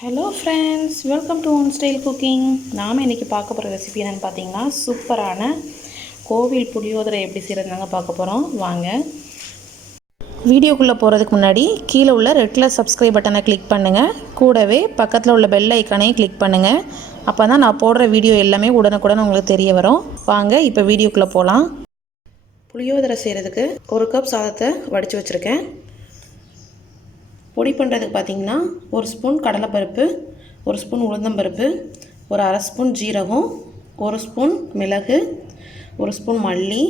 Hello friends, welcome to one style cooking. நாம் இன்றைக்கி பார்க்க போகிற ரெசிபி என்னென்னு பார்த்தீங்கன்னா, சூப்பரான கோவில் புளியோதரை எப்படி செய்கிறதுனாங்க பார்க்க போகிறோம். வாங்க வீடியோக்குள்ளே போகிறதுக்கு முன்னாடி கீழே உள்ள ரெட் கலர் சப்ஸ்கிரைப் பட்டனை கிளிக் பண்ணுங்கள். கூடவே பக்கத்தில் உள்ள பெல் ஐக்கானையும் கிளிக் பண்ணுங்கள். அப்போ தான் நான் போடுற வீடியோ எல்லாமே உடனுக்குடன் உங்களுக்கு தெரிய வரும். வாங்க இப்போ வீடியோக்குள்ளே போகலாம். புளியோதரை செய்கிறதுக்கு 1 கப் சாதத்தை வடித்து வச்சுருக்கேன். பொடி பண்ணுறதுக்கு பார்த்திங்கன்னா 1 ஸ்பூன் கடலைப்பருப்பு, 1 ஸ்பூன் உளுந்தம்பருப்பு, ஒரு 1/2 ஸ்பூன் ஜீரகம், 1 ஸ்பூன் மிளகு, 1 ஸ்பூன் மல்லி,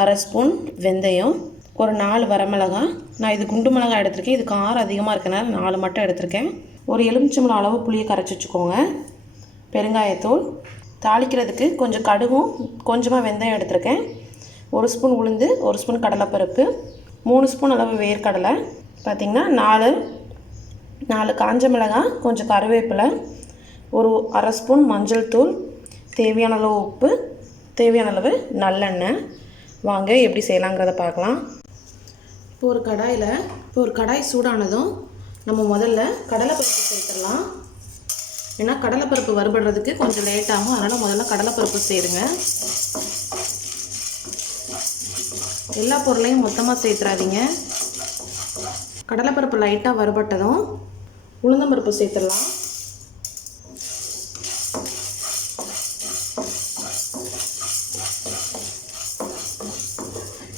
1/2 ஸ்பூன் வெந்தயம், ஒரு 4 வரமிளகாய். நான் இது குண்டு மிளகாய் எடுத்திருக்கேன். இது காரம் அதிகமாக இருக்கனால 4 மட்டும் எடுத்திருக்கேன். ஒரு எலுமிச்சம்பழம் அளவு புளியை கரைச்சி வச்சுக்கோங்க. பெருங்காயத்தூள், தாளிக்கிறதுக்கு கொஞ்சம் கடுகும் கொஞ்சமாக வெந்தயம் எடுத்திருக்கேன். 1 ஸ்பூன் உளுந்து, 1 ஸ்பூன் கடலைப்பருப்பு, 3 ஸ்பூன் அளவு வேர்க்கடலை, பார்த்திங்கன்னா 4 காஞ்ச மிளகாய், கொஞ்சம் கருவேப்பிலை, ஒரு 1/2 ஸ்பூன் மஞ்சள் தூள், தேவையான அளவு உப்பு, தேவையான அளவு நல்லெண்ணெய். வாங்க எப்படி செய்யலாங்கிறத பார்க்கலாம். இப்போ ஒரு கடாய் சூடானதும் நம்ம முதல்ல கடலைப்பருப்பு சேர்த்துடலாம். ஏன்னா கடலைப்பருப்பு வறுபடுறதுக்கு கொஞ்சம் லேட் ஆகும். அதனால் முதல்ல கடலைப்பருப்பு சேருங்க. எல்லா பொருளையும் மொத்தமாக சேர்த்துறாதீங்க. கடலைப்பருப்பு லைட்டாக வறுபட்டதும் உளுந்தம்பருப்பு சேர்த்துடலாம்.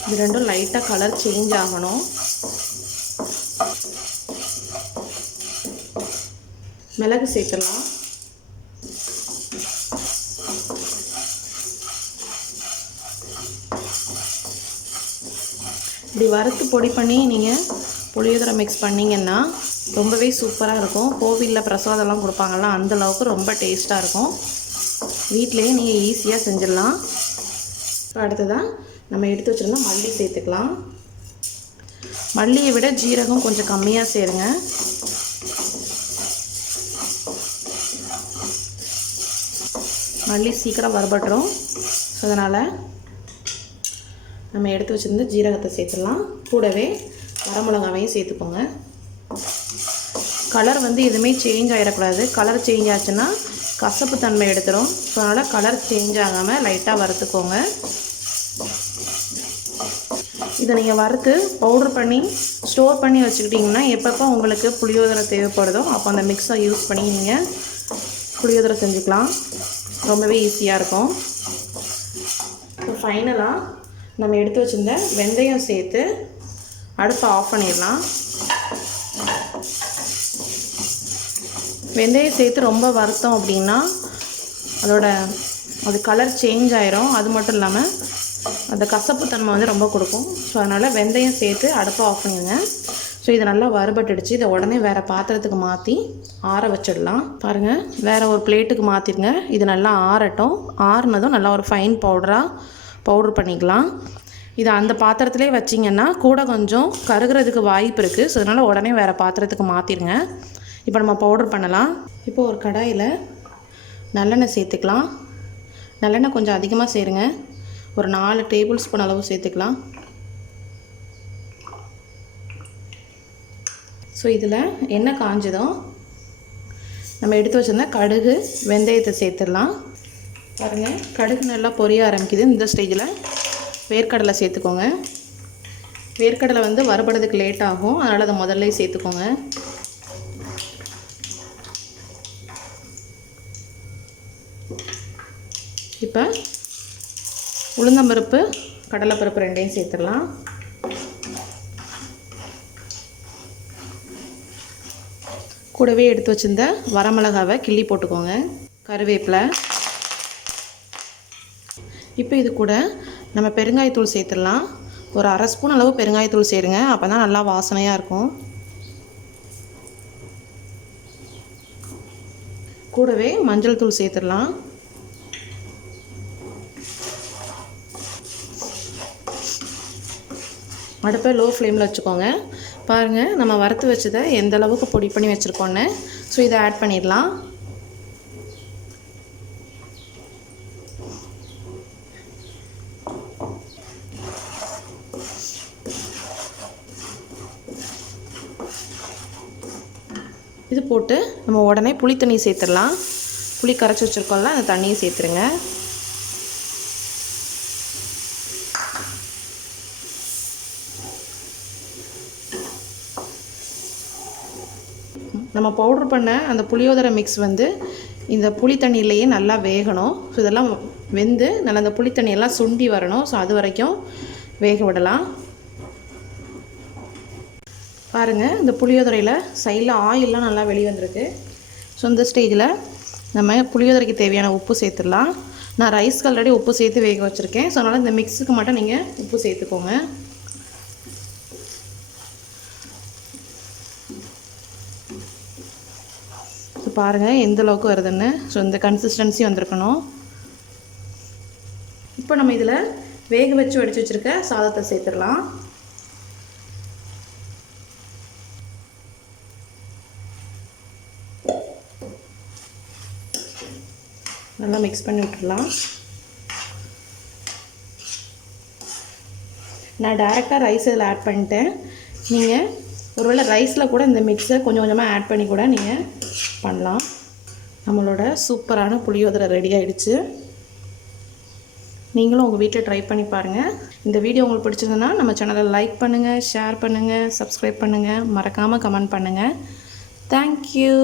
இது ரெண்டும் லைட்டாக கலர் சேஞ்ச் ஆகணும். மிளகு சேர்த்துடலாம். இப்படி வறுத்து பொடி பண்ணி நீங்கள் புளியோதரை மிக்ஸ் பண்ணிங்கன்னா ரொம்பவே சூப்பராக இருக்கும். கோவிலில் பிரசாதம்லாம் கொடுப்பாங்கள்ல, அந்தளவுக்கு ரொம்ப டேஸ்ட்டாக இருக்கும். வீட்டிலையே நீங்கள் ஈஸியாக செஞ்சிடலாம். இப்போ அடுத்ததாக நம்ம எடுத்து வச்சுருந்தா மல்லி சேர்த்துக்கலாம். மல்லியை விட ஜீரகம் கொஞ்சம் கம்மியாக சேருங்க. மல்லி சீக்கிரம் வறுபட்டுரும். ஸோ அதனால் நம்ம எடுத்து வச்சுருந்த ஜீரகத்தை சேர்த்துடலாம். கூடவே வரமிளகாவையும் சேர்த்துக்கோங்க. கலர் எதுவுமே சேஞ்ச் ஆகிடக்கூடாது. கலர் சேஞ்ச் ஆச்சுன்னா கசப்பு தன்மை எடுத்துரும். ஸோ அதனால் கலர் சேஞ்ச் ஆகாமல் லைட்டாக வறுத்துக்கோங்க. இதை நீங்கள் வறுத்து பவுட்ரு பண்ணி ஸ்டோர் பண்ணி வச்சுக்கிட்டிங்கன்னா எப்பப்போ உங்களுக்கு புளியோதரை தேவைப்படுதோ அப்போ அந்த மிக்ஸை யூஸ் பண்ணி நீங்கள் புளியோதரை செஞ்சுக்கலாம். ரொம்பவே ஈஸியாக இருக்கும். இப்போ ஃபைனலாக நம்ம எடுத்து வச்சுருந்த வெந்தயம் சேர்த்து அடுப்பை ஆஃப் பண்ணிடலாம். வெந்தயம் சேர்த்து ரொம்ப வறுத்தோம் அப்படின்னா அது கலர் சேஞ்ச் ஆயிரும். அது மட்டும் இல்லாமல் அந்த கசப்பு தன்மை ரொம்ப கொடுக்கும். ஸோ அதனால் வெந்தயம் சேர்த்து அடுப்பை ஆஃப் பண்ணிடுங்க. ஸோ இதை நல்லா வறுபட்டுடுச்சு. இதை உடனே வேறு பாத்திரத்துக்கு மாற்றி ஆற வச்சிடலாம். பாருங்கள், வேறு ஒரு பிளேட்டுக்கு மாற்றிடுங்க. இது நல்லா ஆறட்டும். ஆறுனதும் நல்லா ஒரு ஃபைன் பவுட்ரு பண்ணிக்கலாம். இதை அந்த பாத்திரத்திலே வச்சிங்கன்னா கூட கொஞ்சம் கருகிறதுக்கு வாய்ப்பு இருக்குது. ஸோ அதனால் உடனே வேறு பாத்திரத்துக்கு மாற்றிடுங்க. இப்போ நம்ம பவுட்ரு பண்ணலாம். இப்போ ஒரு கடாயில் நல்லெண்ணெய் சேர்த்துக்கலாம். நல்லெண்ணெய் கொஞ்சம் அதிகமாக சேருங்க. ஒரு 4 டேபிள் ஸ்பூன் அளவு சேர்த்துக்கலாம். ஸோ இதில் எண்ணெய் காஞ்சதும் நம்ம எடுத்து வச்சுருந்தா கடுகு வெந்தயத்தை சேர்த்துடலாம். பாருங்கள், கடுகு நல்லா பொரிய ஆரம்பிக்குது. இந்த ஸ்டேஜில் வேர்க்கடலை சேர்த்துக்கோங்க. வேர்க்கடலை வறுபடுறதுக்கு லேட் ஆகும். அதனால் அதை முதல்ல சேர்த்துக்கோங்க. இப்போ உளுந்தம்பருப்பு கடலைப்பருப்பு ரெண்டையும் சேர்த்துடலாம். கூடவே எடுத்து வச்சிருந்த வரமிளகாவை கிள்ளி போட்டுக்கோங்க. கருவேப்பிலை. இப்போ இது கூட நம்ம பெருங்காயத்தூள் சேர்த்துடலாம். ஒரு 1/2 ஸ்பூன் அளவு பெருங்காயத்தூள் சேருங்க. அப்போ தான் நல்லா வாசனையாக இருக்கும். கூடவே மஞ்சள் தூள் சேர்த்துடலாம். அடுப்பை லோ ஃப்ளேமில் வச்சுக்கோங்க. பாருங்கள், நம்ம வறுத்து வச்சதை எந்த அளவுக்கு பொடி பண்ணி வச்சுருக்கோன்னு. ஸோ இதை ஆட் பண்ணிடலாம். இது விசில் போட்டு நம்ம உடனே புளி தண்ணி சேர்த்துடலாம். புளி கரைச்சி வச்சுருக்கோம்ல, அந்த தண்ணியை சேர்த்துருங்க. நம்ம பவுட்ரு பண்ண அந்த புளியோதரை மிக்ஸ் வந்து இந்த புளி தண்ணியிலேயே நல்லா வேகணும். ஸோ இதெல்லாம் வெந்து நல்லா அந்த புளி தண்ணியெல்லாம் சுண்டி வரணும். ஸோ அது வரைக்கும் வேக விடலாம். பாருங்கள், இந்த புளியோதரையில் சைடில் ஆயிலெலாம் நல்லா வெளியே வந்திருக்கு. ஸோ இந்த ஸ்டேஜில் நம்ம புளியோதரைக்கு தேவையான உப்பு சேர்த்துடலாம். நான் ரைஸ்க்கு ஆல்ரெடி உப்பு சேர்த்து வேக வச்சுருக்கேன். ஸோ அதனால் இந்த மிக்ஸுக்கு மட்டும் நீங்கள் உப்பு சேர்த்துக்கோங்க. பாருங்கள் எந்த அளவுக்கு வருதுன்னு. ஸோ இந்த கன்சிஸ்டன்சி வந்திருக்கணும். இப்போ நம்ம இதில் வேக வச்சு வடித்து வச்சுருக்க சாதத்தை சேர்த்துடலாம். நல்லா மிக்ஸ் பண்ணி விட்டுடலாம். நான் டைரெக்டாக ரைஸ் இதில் ஆட் பண்ணிட்டேன். நீங்கள் ஒருவேளை ரைஸில் கூட இந்த மிக்ஸை கொஞ்சம் கொஞ்சமாக ஆட் பண்ணி கூட நீங்கள் பண்ணலாம். நம்மளோட சூப்பரான புளியோதரை ரெடி ஆகிடுச்சு. நீங்களும் உங்கள் வீட்டில் ட்ரை பண்ணி பாருங்கள். இந்த வீடியோ உங்களுக்கு பிடிச்சிருந்ததுன்னா நம்ம சேனலை லைக் பண்ணுங்கள், ஷேர் பண்ணுங்கள், சப்ஸ்கிரைப் பண்ணுங்கள், மறக்காமல் கமெண்ட் பண்ணுங்கள். தேங்க்யூ.